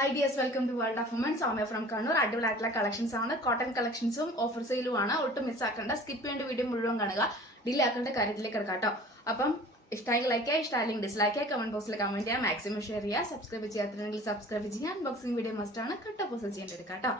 Hi dears, welcome to World of Women. Soumya from Kannur. അടിപൊളിയായിട്ടുള്ള collections ആണ്. Cotton കളക്ഷൻസും offer സെയിലും ആണ്. ഒട്ടും മിസ് ആക്കണ്ട. സ്കിപ്പ് ചെയ്യേണ്ട വീഡിയോ മുഴുവൻ കാണുക. ഡിലേ ആക്കേണ്ട കാര്യത്തിലേക്ക് കിടക്കാം കേട്ടോ. അപ്പം ഇഷ്ടമായി ലൈക്ക് ചെയ്യുക, ഇഷ്ടമായില്ലെങ്കിൽ ഡിസ്ലൈക്ക് ചെയ്യുക, കമന്റ് ബോക്സിൽ കമന്റ് ചെയ്യുക, മാക്സിമം ഷെയർ ചെയ്യുക. സബ്സ്ക്രൈബ് ചെയ്യാത്തില്ലെങ്കിൽ സബ്സ്ക്രൈബ് ചെയ്യുക. അൺബോക്സിംഗ് വീഡിയോ മസ്റ്റ് ആണ്. കട്ട് പോസ്റ്റ് ചെയ്യേണ്ടത് കേട്ടോ.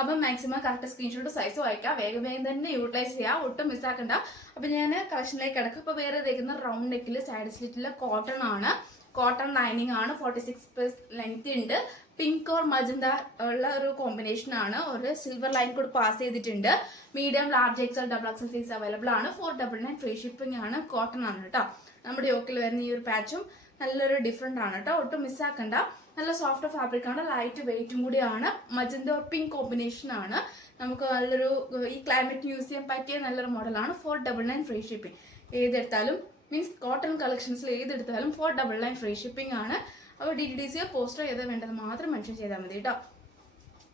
അപ്പം മാക്സിമം കറക്റ്റ് സ്ക്രീൻഷോട്ട് സൈസ് വായിക്കുക. വേഗം വേഗം തന്നെ യൂട്ടിലൈസ് ചെയ്യുക. ഒട്ടും മിസ് ആക്കണ്ട. അപ്പം ഞാൻ കളക്ഷനിലേക്ക് കിടക്കും. അപ്പോൾ വേറെ തേക്കുന്ന റൗണ്ട് നെക്കിൽ സൈഡ് സ്ലിറ്റിൽ കോട്ടൺ ആണ്. കോട്ടൺ ലൈനിങ് ആണ്. 46+ ലെങ്ത് ഉണ്ട്. പിങ്ക് ഓർ മജന്ത ഉള്ള ഒരു കോമ്പിനേഷൻ ആണ്. ഒരു സിൽവർ ലൈൻ കൂടെ പാസ് ചെയ്തിട്ടുണ്ട്. Medium, large, XL, double XL size available ആണ്. 499 ഫ്രീ ഷിപ്പിംഗ് ആണ്. കോട്ടൺ ആണ് കേട്ടോ. നമ്മുടെ യോക്കിൽ വരുന്ന ഈ ഒരു പാച്ചും നല്ലൊരു ഡിഫറെന്റ് ആണ് കേട്ടോ. ഒട്ടും മിസ്സാക്കണ്ട. നല്ല സോഫ്റ്റ് ഫാബ്രിക് ആണ്. ലൈറ്റ് വെയിറ്റും കൂടിയാണ്. മജന്ത ഓർ പിങ്ക് കോമ്പിനേഷൻ ആണ്. നമുക്ക് നല്ലൊരു ഈ ക്ലൈമറ്റ് യൂസ് ചെയ്യാൻ പറ്റിയ നല്ലൊരു മോഡലാണ്. 499 ഫ്രീ ഷിപ്പിംഗ്. ഏതെടുത്താലും മീൻസ് കോട്ടൺ കളക്ഷൻസിൽ ഏതെടുത്താലും 499 ഫ്രീ ഷിപ്പിംഗ് ആണ്. അപ്പോൾ DTDC പോസ്റ്റർ ഏതാ വേണ്ടത് മാത്രം മെൻഷൻ ചെയ്താൽ മതി കേട്ടോ.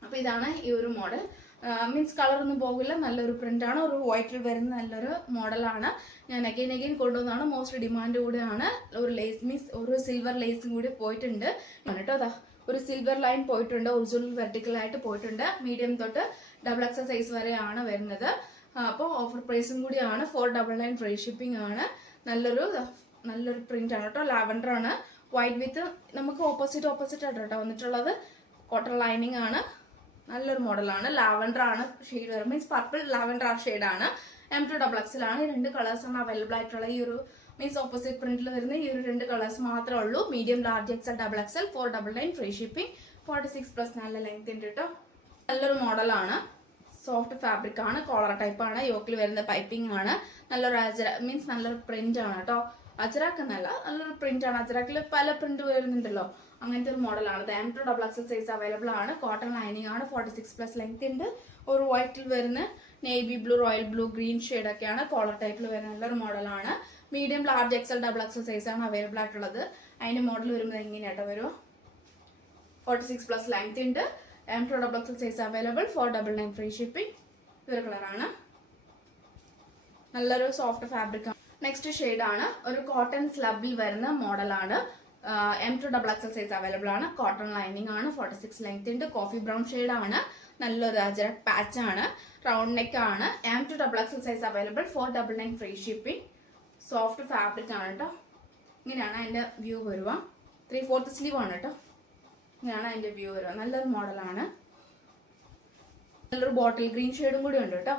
അപ്പോൾ ഇതാണ് ഈ ഒരു മോഡൽ. മീൻസ് കളറൊന്നും പോകില്ല. നല്ലൊരു പ്രിന്റ് ആണ്. ഒരു വൈറ്റിൽ വരുന്ന നല്ലൊരു മോഡലാണ്. ഞാൻ അഗൈൻ കൊണ്ടുവന്നാണ്. മോസ്റ്റ് ഡിമാൻഡ് കൂടെയാണ്. ഒരു ലേസ് മീൻസ് ഒരു സിൽവർ ലേസും കൂടി പോയിട്ടുണ്ട് കേട്ടോ. അതാ ഒരു സിൽവർ ലൈൻ പോയിട്ടുണ്ട്. ഒറിജിനൽ വെർട്ടിക്കൽ ആയിട്ട് പോയിട്ടുണ്ട്. മീഡിയം തൊട്ട് ഡബിൾ എക്സൽ സൈസ് വരെയാണ് വരുന്നത്. അപ്പോൾ ഓഫർ പ്രൈസും കൂടിയാണ്. 499 ഫ്രീ ഷിപ്പിംഗ് ആണ്. നല്ലൊരു പ്രിന്റ് ആണ് കേട്ടോ. ലാവൻഡർ ആണ്. വൈറ്റ് വിത്ത് നമുക്ക് ഓപ്പോസിറ്റ് ആയിട്ട് കേട്ടോ വന്നിട്ടുള്ളത്. കോട്ടൺ ലൈനിങ് ആണ്. നല്ലൊരു മോഡലാണ്. ലാവൻഡർ ആണ് ഷെയ്ഡ് വരും. മീൻസ് പർപ്പിൾ ലാവൻഡർ ആ ഷെയ്ഡാണ്. M2XX ആണ്. ഈ രണ്ട് കളേഴ്സാണ് അവൈലബിൾ ആയിട്ടുള്ള ഈ ഒരു മീൻസ് ഓപ്പോസിറ്റ് പ്രിന്റിൽ വരുന്ന ഈ ഒരു രണ്ട് കളേഴ്സ് മാത്രമേ ഉള്ളൂ. Medium, large, XL, double XL 499 free shipping. 46+ നല്ല ലെങ്ത് ഉണ്ട് കേട്ടോ. നല്ലൊരു മോഡലാണ്. സോഫ്റ്റ് ഫാബ്രിക് ആണ്. കോളർ ടൈപ്പ് ആണ്. യോക്കിൽ വരുന്ന പൈപ്പിംഗ് ആണ്. നല്ലൊരു മീൻസ് നല്ലൊരു പ്രിന്റ് ആണ് കേട്ടോ. അജറാക്ക് എന്നല്ല, നല്ലൊരു പ്രിന്റ് ആണ്. അജറാക്കിൽ പല പ്രിന്റ് വരുന്നുണ്ടല്ലോ, അങ്ങനത്തെ ഒരു മോഡലാണ്. M2XX സൈസ് അവൈലബിൾ ആണ്. കോട്ടൺ ലൈനിങ് ആണ്. 46+ ലെങ്ത് ഉണ്ട്. ഒരു വൈറ്റിൽ വരുന്ന navy blue, royal blue, green shade ഒക്കെയാണ്. കോളർ ടൈപ്പിൽ വരുന്ന നല്ലൊരു മോഡലാണ്. Medium, large, XL, double XL size ആണ് അവൈലബിൾ ആയിട്ടുള്ളത്. അതിന്റെ മോഡൽ വരുമ്പോൾ എങ്ങനെയാട്ടോ വരുമോ? 46+ ലെങ്ത് ഉണ്ട്. M2XX size available. 499 free shipping. ഇതൊരു കളറാണ്. നല്ലൊരു സോഫ്റ്റ് ഫാബ്രിക് ആണ്. നെക്സ്റ്റ് ഷെയ്ഡ് ആണ്. ഒരു കോട്ടൺ സ്ലബിൽ വരുന്ന മോഡലാണ്. M2XX സൈസ് അവൈലബിൾ ആണ്. കോട്ടൺ ലൈനിങ് ആണ്. 46 ലെങ്ത് ഉണ്ട്. കോഫി ബ്രൗൺ ഷെയ്ഡ് ആണ്. നല്ലൊരു അജറക് പാച്ച് ആണ്. റൗണ്ട് നെക്ക് ആണ്. M2XX size available. 499 free shipping. Soft fabric ആണ് കേട്ടോ. ഇങ്ങനെയാണ് അതിന്റെ വ്യൂ വരുക. 3/4 സ്ലീവ് ആണ് കേട്ടോ. ഇങ്ങനെയാണ് അതിന്റെ വ്യൂ വരുക. നല്ലൊരു മോഡലാണ്. നല്ലൊരു ബോട്ടിൽ ഗ്രീൻ ഷെയ്ഡും കൂടി ഉണ്ട് കേട്ടോ.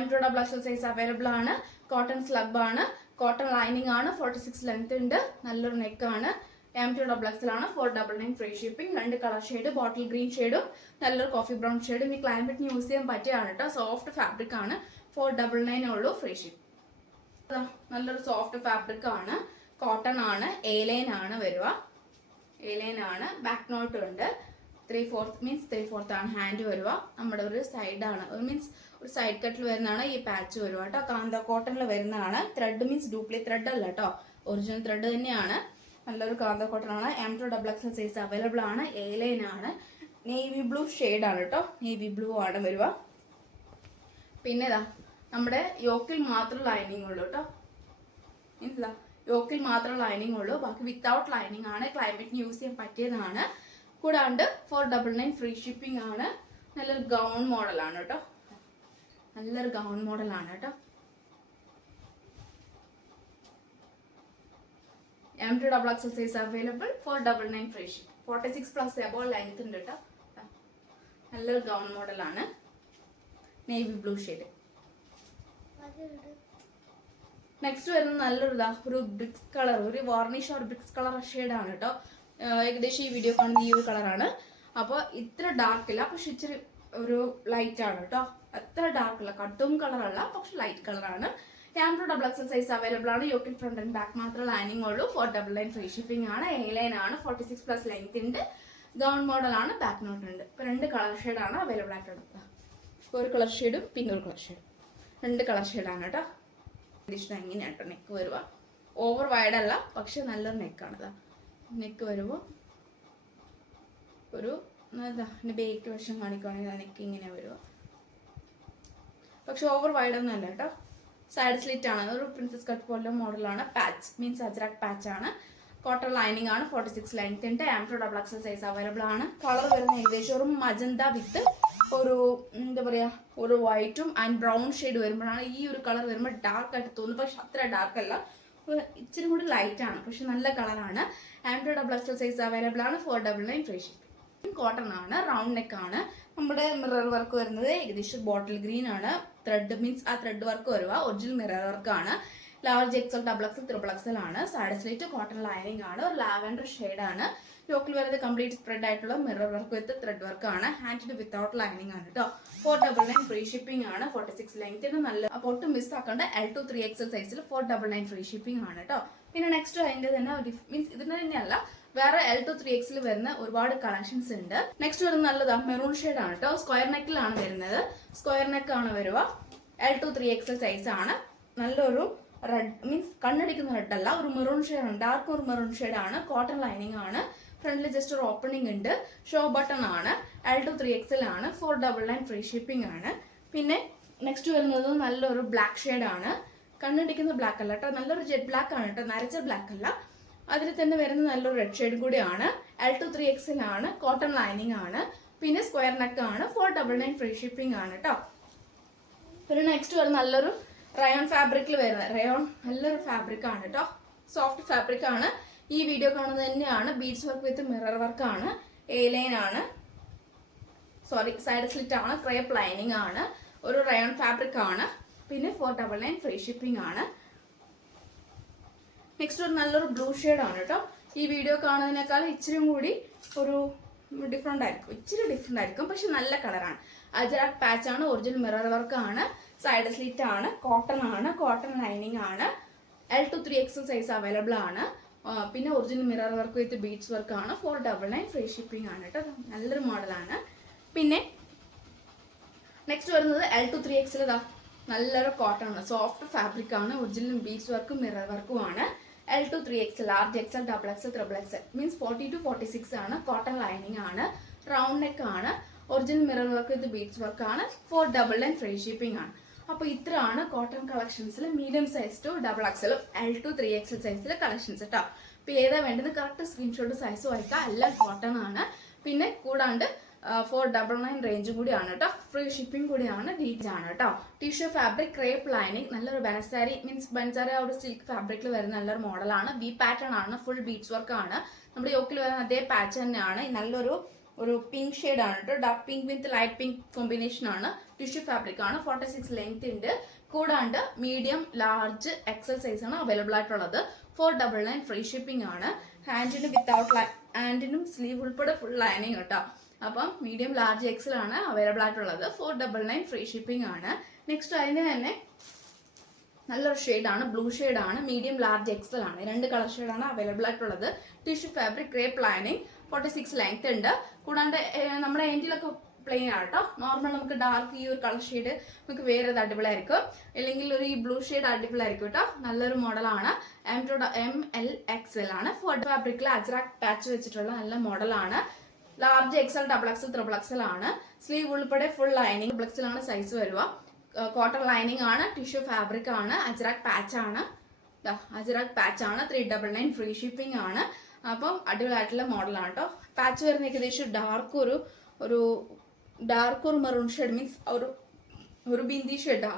M2XX സൈസ് അവൈലബിൾ ആണ്. കോട്ടൺ സ്ലബ് ആണ്. കോട്ടൺ ലൈനിങ് ആണ്. 46 ലെങ്ത് ഉണ്ട്. നല്ലൊരു നെക്ക് ആണ്. M2XX ആണ്. 499 ഫ്രീ ഷിപ്പിംഗ്. രണ്ട് കളർ ഷെയ്ഡ്, ബോട്ടിൽ ഗ്രീൻ ഷെയ്ഡും നല്ലൊരു കോഫി ബ്രൗൺ ഷെയ്ഡും. ഈ ക്ലൈമറ്റിന് യൂസ് ചെയ്യാൻ പറ്റിയാണ് കേട്ടോ. സോഫ്റ്റ് ഫാബ്രിക് ആണ്. 499 ഉള്ളൂ ഫ്രീ ഷിപ്പ്. നല്ലൊരു സോഫ്റ്റ് ഫാബ്രിക് ആണ്. കോട്ടൺ ആണ്. A-ലൈൻ ആണ് വരിക. A-ലൈൻ ആണ്. ബാക്ക് നോട്ട് ഉണ്ട്. 3/4 ആണ് ഹാൻഡ് വരുക. നമ്മുടെ ഒരു സൈഡാണ് മീൻസ് ഒരു സൈഡ് കട്ടിൽ വരുന്നതാണ് ഈ പാച്ച് വരുക കേട്ടോ. കാന്ത കോട്ടണിൽ വരുന്നതാണ്. ത്രെഡ് മീൻസ് ഡ്യൂപ്ലിക്കേറ്റ് ത്രെഡ് അല്ല കേട്ടോ, ഒറിജിനൽ ത്രെഡ് തന്നെയാണ്. നല്ലൊരു കാന്ത കോട്ടൺ ആണ്. M2XX സൈസ് അവൈലബിൾ ആണ്. A-ലൈൻ ആണ്. നേവി ബ്ലൂ ഷെയ്ഡ് ആണ് കേട്ടോ. നേവി ബ്ലൂ ആണ് വരുക. പിന്നെ ഇതാ നമ്മുടെ യോക്കിൽ മാത്രം ലൈനിങ് ഉള്ളൂ കേട്ടോ. മീൻസ് യോക്കിൽ മാത്രം ലൈനിങ് ഉള്ളൂ. ബാക്കി വിത്തൗട്ട് ലൈനിങ് ആണ്. ക്ലൈമറ്റിന് യൂസ് ചെയ്യാൻ പറ്റിയതാണ്. കൂടാണ്ട് 499 ഫ്രീ ഷിപ്പിംഗ് ആണ്. നല്ലൊരു ഗൗൺ മോഡലാണ് കേട്ടോ. നല്ലൊരു ഗൗൺ മോഡലാണ് കേട്ടോ. M2XX size available. 499 free shipping. 46+ above length ഉണ്ട് കേട്ടോ. നല്ലൊരു ഗൗൺ മോഡലാണ്. Navy blue shade. നെക്സ്റ്റ് വരുന്നത് നല്ലൊരു ഒരു ബ്രിക്സ് കളർ, ഒരു വാർണിഷ് ഓർ ബ്രിക്സ് കളർ ഷെയ്ഡാണ് കേട്ടോ. ഏകദേശം ഈ വീഡിയോ കാണുന്ന ഈ ഒരു കളറാണ്. അപ്പോൾ ഇത്ര ഡാർക്ക് ഇല്ല, പക്ഷെ ഇച്ചിരി ഒരു ലൈറ്റ് ആണ് കേട്ടോ. അത്ര ഡാർക്ക് ഇല്ല, കട്ടും കളറല്ല, പക്ഷെ ലൈറ്റ് കളറാണ്. M2XX സൈസ് അവൈലബിൾ ആണ്. യോക്കിൽ ഫ്രണ്ട് ആൻഡ് ബാക്ക് മാത്രം ലൈനിങ് ഉള്ളൂ. 499 ഫ്രീ ഷിപ്പിംഗ് ആണ്. A-ലൈൻ ആണ്. 46+ ലെങ്ത് ഉണ്ട്. ഗൗൺ മോഡലാണ്. ബാക്ക് നോട്ട് ഉണ്ട്. ഇപ്പൊ രണ്ട് കളർ ഷെയ്ഡാണ് അവൈലബിൾ ആയിട്ടുള്ളത്. ഒരു കളർ ഷെയ്ഡും പിന്നെ ഒരു കളർ ഷെയ്ഡും. രണ്ട് കളർ ഷെയ്ഡാണ് കേട്ടോ. എങ്ങനെയാണ് കേട്ടോ നെക്ക് വരുക. ഓവർ വൈഡ് അല്ല, പക്ഷെ നല്ലൊരു നെക്കാണ്. ഇതാ നെക്ക് വരുമ്പോൾ ഒരു ബേക്ക് വശം കാണിക്കുകയാണെങ്കിൽ നെക്ക് ഇങ്ങനെ വരുക. പക്ഷെ ഓവർ വൈഡ് ഒന്നും അല്ല കേട്ടോ. സൈഡ് സ്ലിറ്റ് ആണ്. ഒരു പ്രിൻസസ് കട്ട് പോലെ മോഡലാണ്. പാച്ച് മീൻസ് അജറാക്ക് പാച്ച് ആണ്. കോട്ടൺ ലൈനിങ് ആണ്. 46 ലെങ്ത് ഉണ്ട്. ആംപ്രോ ഡബിൾ എക്സൽ സൈസ് അവൈലബിൾ ആണ്. കളർ വരുന്ന ഏകദേശം ഒരു മജന്ത വിത്ത് ഒരു എന്താ പറയാ ഒരു വൈറ്റും ആൻഡ് ബ്രൗൺ ഷെയ്ഡ് വരുമ്പോഴാണ് ഈ ഒരു കളർ വരുമ്പോൾ ഡാർക്ക് ആയിട്ട് തോന്നുന്നു. പക്ഷെ അത്ര ഡാർക്ക് അല്ല, ഇച്ചിരി കൂടി ലൈറ്റ് ആണ്, പക്ഷെ നല്ല കളറാണ്. ആംപ്രോ ഡബിൾ എക്സൽ സൈസ് അവൈലബിൾ ആണ്. 499 ഫ്രീ ഷിപ്പിംഗ്. കോട്ടൺ ആണ്, റൗണ്ട് നെക്ക് ആണ്. നമ്മുടെ മിറർ വർക്ക് വരുന്നത് ഏകദേശം ബോട്ടിൽ ഗ്രീൻ ആണ്. ത്രെഡ് മീൻസ് ആ ത്രെഡ് വർക്ക് വരുക ഒറിജിനൽ മിറർ വർക്ക് ആണ്. Large XL, double XL, triple Excel ആണ്. സൈഡ് സ്ലിറ്റ് കോട്ടൺ ലൈനിങ് ആണ്. ഒരു ലാവൻഡർ ഷെയ്ഡ് ആണ്. യോക്കിൽ വരുന്നത് കംപ്ലീറ്റ് സ്പ്രെഡ് ആയിട്ടുള്ള മിറർ വർക്ക് വിത്ത് ത്രെഡ് വർക്ക് ആണ്. ഹാൻഡിന് വിത്തൗട്ട് ലൈനിങ് ആണ് കേട്ടോ. 499 ഫ്രീ ഷിപ്പിംഗ് ആണ്. 46 ലെങ്ത്തിന് നല്ല അപ്പോൾ ഒട്ടും മിസ് ആക്കേണ്ട. L2 3XL സൈസിൽ 499 ഫ്രീ ഷിപ്പിംഗ് ആണ് കേട്ടോ. പിന്നെ നെക്സ്റ്റ് അതിന്റെ തന്നെ മീൻസ് ഇതിന് തന്നെയല്ല, വേറെ L2 3XL വരുന്ന ഒരുപാട് കളക്ഷൻസ് ഉണ്ട്. നെക്സ്റ്റ് വരുന്നത് നല്ലതാ മെറൂൺ ഷെയ്ഡ് ആണ് കേട്ടോ. സ്ക്വയർ നെക്കിലാണ് വരുന്നത്. സ്ക്വയർ നെക്ക് ആണ് വരിക. L2 3XL സൈസ് ആണ്. നല്ലൊരു റെഡ് മീൻസ് കണ്ണടിക്കുന്ന റെഡ് അല്ല, ഒരു മെറൂൺ ഷെയ്ഡ് ആണ്. ഡാർക്ക് ഒരു മെറൂൺ ഷെയ്ഡ് ആണ്. കോട്ടൺ ലൈനിങ് ആണ്. ഫ്രണ്ടിൽ ജസ്റ്റ് ഒരു ഓപ്പണിംഗ് ഉണ്ട്. ഷോ ബട്ടൺ ആണ്. L2 3XL ആണ്. 499 ഫ്രീ ഷിപ്പിംഗ് ആണ്. പിന്നെ നെക്സ്റ്റ് വരുന്നത് നല്ലൊരു ബ്ലാക്ക് ഷെയ്ഡ് ആണ്. കണ്ണടിക്കുന്ന ബ്ലാക്ക് അല്ല കേട്ടോ, നല്ലൊരു ജെറ്റ് ബ്ലാക്ക് ആണ് കേട്ടോ, നരച്ച ബ്ലാക്ക് അല്ല. അതിൽ തന്നെ വരുന്ന നല്ലൊരു റെഡ് ഷെയ്ഡ് കൂടിയാണ്. L2 3XL ആണ്. കോട്ടൺ ലൈനിങ് ആണ്. പിന്നെ സ്ക്വയർ നെക്ക് ആണ്. 499 ഫ്രീ ഷിപ്പിംഗ് ആണ് കേട്ടോ. പിന്നെ നെക്സ്റ്റ് വരുന്ന നല്ലൊരു റയോൺ ഫാബ്രിക്കിൽ വരുന്നത്. റയോൺ നല്ലൊരു ഫാബ്രിക് ആണ് കേട്ടോ, സോഫ്റ്റ് ഫാബ്രിക് ആണ്. ഈ വീഡിയോ കാണുന്നത് തന്നെയാണ്. Beads work with mirror work ആണ്. എ ലൈൻ ആണ്, സോറി സൈഡ് സ്ലിറ്റ് ആണ്. ക്രേപ്പ് ലൈനിങ് ആണ്. ഒരു റയോൺ ഫാബ്രിക് ആണ്. പിന്നെ 499 ഫ്രീ ഷിപ്പിംഗ് ആണ്. നെക്സ്റ്റ് ഒരു നല്ലൊരു ബ്ലൂ ഷെയ്ഡ് ആണ് കേട്ടോ. ഈ വീഡിയോ കാണുന്നതിനേക്കാൾ ഇച്ചിരി കൂടി ഒരു ഡിഫറെന്റ് ആയിരിക്കും, ഇച്ചിരി ഡിഫറെന്റ് ആയിരിക്കും, പക്ഷെ നല്ല കളറാണ്. അജറാക് പാച്ച് ആണ്. ഒറിജിനൽ മിറർ വർക്ക് ആണ്. സൈഡ് സ്ലിറ്റ് ആണ്. കോട്ടൺ ആണ്. കോട്ടൺ ലൈനിങ് ആണ്. L2 3XL സൈസ് അവൈലബിൾ ആണ്. പിന്നെ original mirror work with beads work ആണ്. 499 ഫ്രീ ഷിപ്പിംഗ് ആണ് കേട്ടോ. നല്ലൊരു മോഡലാണ്. പിന്നെ നെക്സ്റ്റ് വരുന്നത് L2 3XL ഇതാ നല്ലൊരു കോട്ടൺ ആണ്. സോഫ്റ്റ് ഫാബ്രിക് ആണ്. ഒറിജിനൽ ബീഡ്സ് വർക്കും മിറർ വർക്കും ആണ്. L2 3XL, large XL, double XL, triple XL means 40 to 46 ആണ്. കോട്ടൺ ലൈനിങ് ആണ്. റൗണ്ട് നെക്ക് ആണ്. Original mirror work with beads work ആണ്. 499 ഫ്രീ ഷിപ്പിംഗ് ആണ്. അപ്പോൾ ഇത്രയാണ് കോട്ടൺ കളക്ഷൻസിൽ മീഡിയം സൈസ് ടു ഡബിൾ എക്സലും L2 3XL സൈസിലെ കളക്ഷൻസ് കേട്ടോ. അപ്പോൾ ഏതാ വേണ്ടത് കറക്റ്റ് സ്ക്രീൻഷോട്ട് സൈസ് വായിക്കാം. എല്ലാം കോട്ടൺ ആണ്. പിന്നെ കൂടാണ്ട് 499 റേഞ്ചും കൂടിയാണ് കേട്ടോ. ഫ്രീ ഷിപ്പിംഗ് കൂടിയാണ്. ഡീറ്റെയിൽസ് ആണ് കേട്ടോ. ടിഷ്യൂ ഫാബ്രിക്, ക്രേപ്പ് ലൈനിങ്, നല്ലൊരു ബനസാരി മീൻസ് ബൻസാരി ഒരു സിൽക്ക് ഫാബ്രിക്കിൽ വരുന്ന നല്ലൊരു മോഡലാണ്. വി പാറ്റേൺ ആണ്. ഫുൾ ബീഡ്സ് വർക്ക് ആണ്. നമ്മുടെ യോക്കിൽ വരുന്ന അതേ പാച്ച് തന്നെയാണ്. നല്ലൊരു പിങ്ക് ഷെയ്ഡ് ആണ് കേട്ടോ. Dark pink with light pink combination ആണ്. ടിഷ്യൂ ഫാബ്രിക് ആണ്. 46 ലെങ്ത് ഉണ്ട്. കൂടാണ്ട് മീഡിയം, ലാർജ്, എക്സൽ സൈസ് ആണ് അവൈലബിൾ ആയിട്ടുള്ളത്. 499 ഫ്രീ ഷിപ്പിംഗ് ആണ്. ഹാൻഡിന് വിത്തൗട്ട് ഹാൻഡിനും സ്ലീവ് ഉൾപ്പെടെ ഫുൾ ലൈനിങ് കേട്ടോ. അപ്പം മീഡിയം, ലാർജ്, എക്സൽ ആണ് അവൈലബിൾ ആയിട്ടുള്ളത്. 499 ഫ്രീ ഷിപ്പിംഗ് ആണ്. നെക്സ്റ്റ് അതിന് തന്നെ നല്ലൊരു ഷെയ്ഡാണ്. ബ്ലൂ ഷെയ്ഡാണ്. മീഡിയം, ലാർജ്, എക്സൽ ആണ്. രണ്ട് കളർ ഷെയ്ഡാണ് അവൈലബിൾ ആയിട്ടുള്ളത്. Tissue fabric, crepe lining, 46 length ഉണ്ട്. കൂടാണ്ട് നമ്മുടെ എൻഡിലൊക്കെ പ്ലെയിൻ ആണ് കേട്ടോ. നോർമൽ നമുക്ക് ഡാർക്ക് ഈ ഒരു കളർ ഷെയ്ഡ് നമുക്ക് വേറെ ഏത് അടിപൊളിയായിരിക്കും. അല്ലെങ്കിൽ ഒരു ഈ ബ്ലൂ ഷെയ്ഡ് അടിപൊളിയായിരിക്കും കേട്ടോ. നല്ലൊരു മോഡലാണ്. ML XL ആണ്. ഫോർഡ് ഫാബ്രിക്കിൽ അജ്രാക് പാച്ച് വെച്ചിട്ടുള്ള നല്ല മോഡലാണ്. Large XL, double XL, triple Excel ആണ്. സ്ലീവ് ഉൾപ്പെടെ ഫുൾ ലൈനിങ്. ഡബിൾ എക്സൽ ആണ് സൈസ് വരിക. കോട്ടൺ ലൈനിങ് ആണ്. ടിഷ്യൂ ഫാബ്രിക് ആണ്. അജ്രാക് പാച്ച് ആണ്. അജ്രാക് പാച്ച് ആണ്. 399 ഫ്രീ ഷിപ്പിംഗ് ആണ്. അപ്പം അടിപൊളിയായിട്ടുള്ള മോഡലാണ് കേട്ടോ. പാച്ച് വരുന്ന ഏകദേശം ഡാർക്ക് ഒരു മെറൂൺ ഷെയ്ഡ് മീൻസ് ഒരു ബിന്ദി ഷെയ്ഡ്,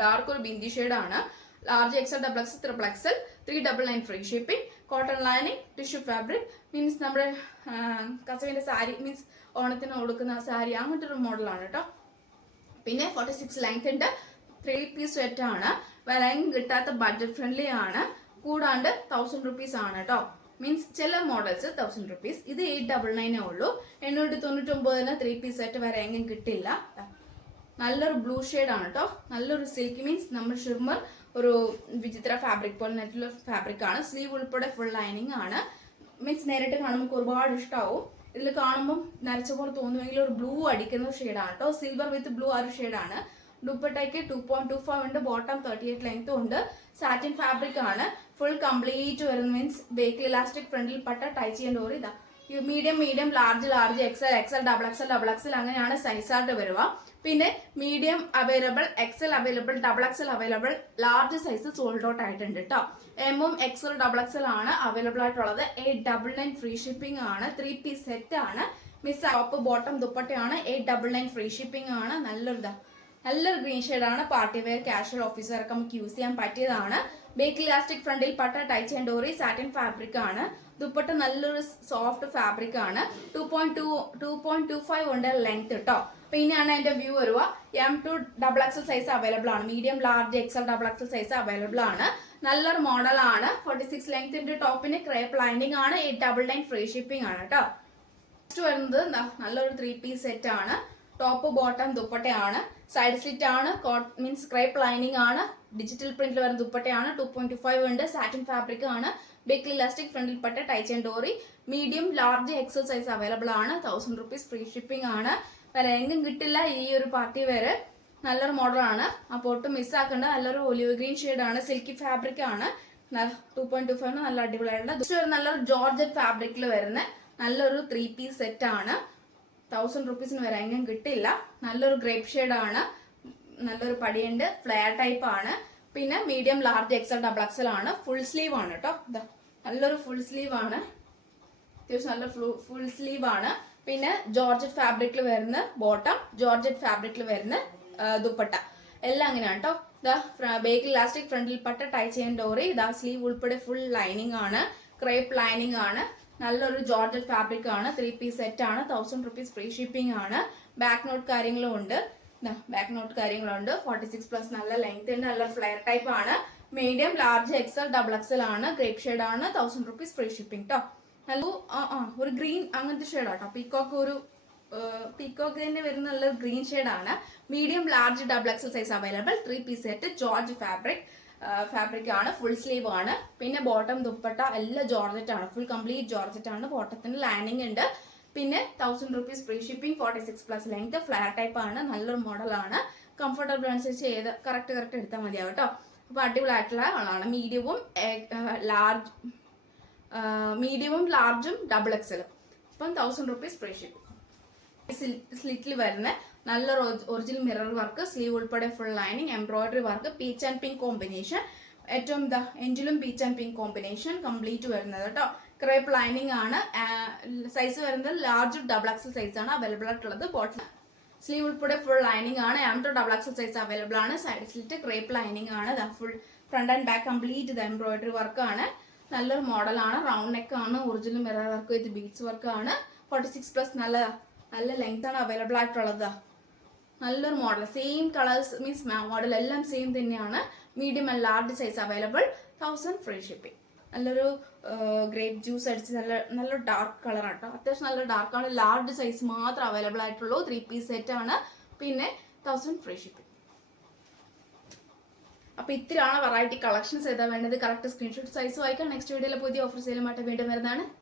ഡാർക്ക് ഒരു ബിന്ദി ഷെയ്ഡാണ്. Large XL, double XL, triple Excel, 399 free shipping. Cotton lining, tissue fabric means നമ്മുടെ കസവിന്റെ സാരി മീൻസ് ഓണത്തിന് കൊടുക്കുന്ന സാരി അങ്ങനത്തെ ഒരു മോഡലാണ് കേട്ടോ. പിന്നെ 46 ലെങ്ത് ഉണ്ട്. 3 പീസ് സെറ്റ് ആണ്. വിലയും കിട്ടാത്ത ബഡ്ജറ്റ് ഫ്രണ്ട്ലി ആണ്. കൂടാണ്ട് 1000 റുപ്പീസ് ആണ് കേട്ടോ. മീൻസ് ചില മോഡൽസ് 1000 റുപ്പീസ്. ഇത് 899 ഉള്ളൂ. 899 3 പീസ് സെറ്റ് വരെ എങ്കിലും കിട്ടില്ല. നല്ലൊരു ബ്ലൂ ഷെയ്ഡ് ആണ് കേട്ടോ. നല്ലൊരു സിൽക്ക് മീൻസ് നമ്മൾ ഷിമ്മർ ഒരു വിചിത്ര ഫാബ്രിക് പോലെ നെറ്റുള്ള ഫാബ്രിക് ആണ്. സ്ലീവ് ഉൾപ്പെടെ ഫുൾ ലൈനിങ് ആണ്. മീൻസ് നേരിട്ട് കാണുമ്പോൾ ഒരുപാട് ഇഷ്ടമാവും. ഇതിൽ കാണുമ്പോൾ നരച്ച പോലെ തോന്നുമെങ്കിൽ ഒരു ബ്ലൂ അടിക്കുന്ന ഷെയ്ഡാണ് കേട്ടോ. സിൽവർ വിത്ത് ബ്ലൂ ആ ഒരു ഷെയ്ഡാണ്. ദുപ്പട്ടയ്ക്ക് 2.25 ഉണ്ട്. ബോട്ടം 38 ലെങ്ത് ഉണ്ട്. സാറ്റിൻ ഫാബ്രിക് ആണ്. ഫുൾ കംപ്ലീറ്റ് വരുന്ന മീൻസ് ബേക്കിൽ ഇലാസ്റ്റിക് ഫ്രണ്ടിൽ പട്ട ടൈ ചെയ്യേണ്ട ഒരു ഇതാ medium large XL double Excel അങ്ങനെയാണ് സൈസായിട്ട് വരിക. പിന്നെ medium available, Excel available, double XL available, large size sold out ആയിട്ടുണ്ട് കേട്ടോ. എമ്മും എക്സൽ ഡബിൾ എക്സൽ ആണ് അവൈലബിൾ ആയിട്ടുള്ളത്. 899 ഫ്രീ ഷിപ്പിംഗ് ആണ്. 3 പീസ് സെറ്റ് ആണ്. മിസ് ടോപ്പ് ബോട്ടം ദുപ്പട്ടയാണ്. 899 ഫ്രീ ഷിപ്പിംഗ് ആണ്. നല്ലൊരു ഗ്രീൻ ഷെയ്ഡാണ്. Party wear, casual, office wear ഒക്കെ നമുക്ക് യൂസ് ചെയ്യാൻ പറ്റിയതാണ്. ബേക്ക് ഇലാസ്റ്റിക് ഫ്രണ്ടിൽ പട്ട, ടൈച്ച് ആൻഡ് ഡോറി, സാറ്റിൻ ഫാബ്രിക് ആണ്. ദുപ്പട്ട നല്ലൊരു സോഫ്റ്റ് ഫാബ്രിക് ആണ്. 2.25 ഉണ്ട് ലെങ്ത് കേട്ടോ. പിന്നെയാണ് അതിന്റെ വ്യൂ വരുക. M2 double XL size available ആണ്. Medium large XL double XL size available ആണ്. നല്ലൊരു മോഡൽ ആണ്. 46 ലെങ്ത്തിന്റെ ടോപ്പിന് ക്രേപ്പ് ലൈനിങ് ആണ്. 899 ഫ്രീ ഷിപ്പിംഗ് ആണ് കേട്ടോ. നെക്സ്റ്റ് വരുന്നത് നല്ലൊരു 3 പീസ് സെറ്റ് ആണ്. ടോപ്പ് ബോട്ടം ദുപ്പട്ടയാണ്. സൈഡ് സ്ലിറ്റ് ആണ്. മീൻസ് ക്രേപ്പ് ലൈനിങ് ആണ്. ഡിജിറ്റൽ പ്രിന്റിൽ വരുന്ന ദുപ്പട്ടയാണ്. 2.25 ഉണ്ട്. സാറ്റിൻ ഫാബ്രിക് ആണ്. ബേക്ക് ഇലാസ്റ്റിക് ഫ്രണ്ടിൽ പട്ട, ടൈച്ച് ആൻഡ് ഡോറി. Medium large XL size available ആണ്. 1000 റുപ്പീസ് ഫ്രീ ഷിപ്പിംഗ് ആണ്. വേറെ എങ്ങും കിട്ടില്ല ഈ ഒരു പാർട്ടി വെയർ. നല്ലൊരു മോഡലാണ്. അപ്പോൾ ഒട്ടും മിസ്സാക്കേണ്ട. നല്ലൊരു ഒലിവ് ഗ്രീൻ ഷെയ്ഡാണ്. സിൽക്കി ഫാബ്രിക് ആണ്. 2.25 നല്ല അടിപൊളിയായിട്ട് നല്ലൊരു ജോർജറ്റ് ഫാബ്രിക്കിൽ വരുന്ന നല്ലൊരു 3 പീസ് സെറ്റ് ആണ്. 1000 റുപ്പീസിന് വരെ എങ്ങും കിട്ടില്ല. നല്ലൊരു ഗ്രേപ്പ് ഷെയ്ഡാണ്. നല്ലൊരു പടിയുണ്ട്. ഫ്ലെയർ ടൈപ്പ് ആണ്. പിന്നെ medium large XL double Excel ആണ്. ഫുൾ സ്ലീവ് ആണ് കേട്ടോ. നല്ലൊരു ഫുൾ സ്ലീവ് ആണ്. അത്യാവശ്യം നല്ല ഫുൾ സ്ലീവ് ആണ്. പിന്നെ ജോർജറ്റ് ഫാബ്രിക്കിൽ വരുന്ന ബോട്ടം, ജോർജറ്റ് ഫാബ്രിക്കിൽ വരുന്ന ദുപ്പട്ട എല്ലാം അങ്ങനെയാണ് കേട്ടോ. ബേക്ക് ഇലാസ്റ്റിക് ഫ്രണ്ടിൽ പട്ട, ടൈച്ച് ആൻഡ് ഡോറി. സ്ലീവ് ഉൾപ്പെടെ ഫുൾ ലൈനിങ് ആണ്. ക്രേപ്പ് ലൈനിങ് ആണ്. നല്ലൊരു ജോർജറ്റ് ഫാബ്രിക് ആണ്. 3 പീസ് സെറ്റ് ആണ്. 1000 റുപ്പീസ് ഫ്രീ ഷിപ്പിംഗ് ആണ്. ബാക്ക് നോട്ട് കാര്യങ്ങളും ഉണ്ട്. 46+ നല്ല ലെങ്ത് ഉണ്ട്. നല്ല ഫ്ലെയർ ടൈപ്പ് ആണ്. Medium large XL double Excel ആണ്. ഗ്രേപ്പ് ഷെയ്ഡ് ആണ്. 1000 റുപ്പീസ് ഫ്രീ ഷിപ്പിംഗ് കേട്ടോ. നല്ല ഒരു ഗ്രീൻ അങ്ങനത്തെ ഷെയ്ഡാട്ടോ. പീക്കോക്ക് തന്നെ വരുന്ന നല്ലൊരു ഗ്രീൻ ഷെയ്ഡാണ്. Medium large double XL size available. 3 piece set. Georgette fabric ആണ്. ഫുൾ സ്ലീവ് ആണ്. പിന്നെ ബോട്ടം ദുപ്പട്ട എല്ലാം ജോർജറ്റ് ആണ്. ഫുൾ കംപ്ലീറ്റ് ജോർജറ്റ് ആണ്. ബോട്ടത്തിന് ലൈനിങ് ഉണ്ട്. പിന്നെ 1000 rupees free shipping. 46+ length. Flare type ആണ്. നല്ലൊരു മോഡലാണ്. കംഫർട്ടബിൾ അനുസരിച്ച് ഏത് കറക്റ്റ് എടുത്താൽ മതിയാവും കേട്ടോ. അപ്പോൾ അടിപൊളിയായിട്ടുള്ള ആളാണ്. മീഡിയവും ലാർജും ഡബിൾ എക്സലും. അപ്പം 1000 റുപ്പീസ് ഫ്രീ ഷിപ്പിംഗ്. സ്ലിറ്റിൽ വരുന്ന നല്ലൊരു ഒറിജിനൽ മിറർ വർക്ക്, സ്ലീവ് ഉൾപ്പെടെ full lining, embroidery work, peach and pink combination. ഏറ്റവും എൻഡിലും peach and pink combination complete വരുന്നത് കേട്ടോ. ക്രേപ്പ് ലൈനിങ് ആണ്. സൈസ് വരുന്നത് ലാർജ് ഡബിൾ എക്സൽ സൈസ് ആണ് അവൈലബിൾ ആയിട്ടുള്ളത്. ബോട്ടം സ്ലീവ് ഉൾപ്പെടെ ഫുൾ ലൈനിങ് ആണ്. M2 double XL size available ആണ്. സൈഡ് സ്ലിറ്റ് ക്രേപ്പ് ലൈനിങ് ആണ്. Full front and back complete embroidery work ആണ്. നല്ലൊരു മോഡലാണ്. റൗണ്ട് നെക്ക് ആണ്. Original mirror work with beads work ആണ്. 46+ നല്ല ലെങ്ത് ആണ് അവൈലബിൾ ആയിട്ടുള്ളത്. നല്ലൊരു model. Same colours means model എല്ലാം സെയിം തന്നെയാണ്. Medium and large size available. 1000 free shipping. നല്ലൊരു ഗ്രേപ്പ് ജ്യൂസ് അടിച്ച് നല്ല ഡാർക്ക് കളർ ആട്ടോ. അത്യാവശ്യം നല്ല ഡാർക്കാണ്. ലാർജ് സൈസ് മാത്രം അവൈലബിൾ ആയിട്ടുള്ളൂ. 3 പീസ് സെറ്റ് ആണ്. പിന്നെ 1000 ഫ്രീ ഷിപ്പിംഗ്. അപ്പോൾ ഇത്രയാണ് വെറൈറ്റി കളക്ഷൻസ് ഏതാ വേണ്ടത്. കറക്റ്റ് സ്ക്രീൻഷോട്ട് സൈസ് വായിക്കാം. നെക്സ്റ്റ് വീഡിയോയിൽ പുതിയ ഓഫർ സെയിലുമായിട്ട് വീണ്ടും വരുന്നതാണ്.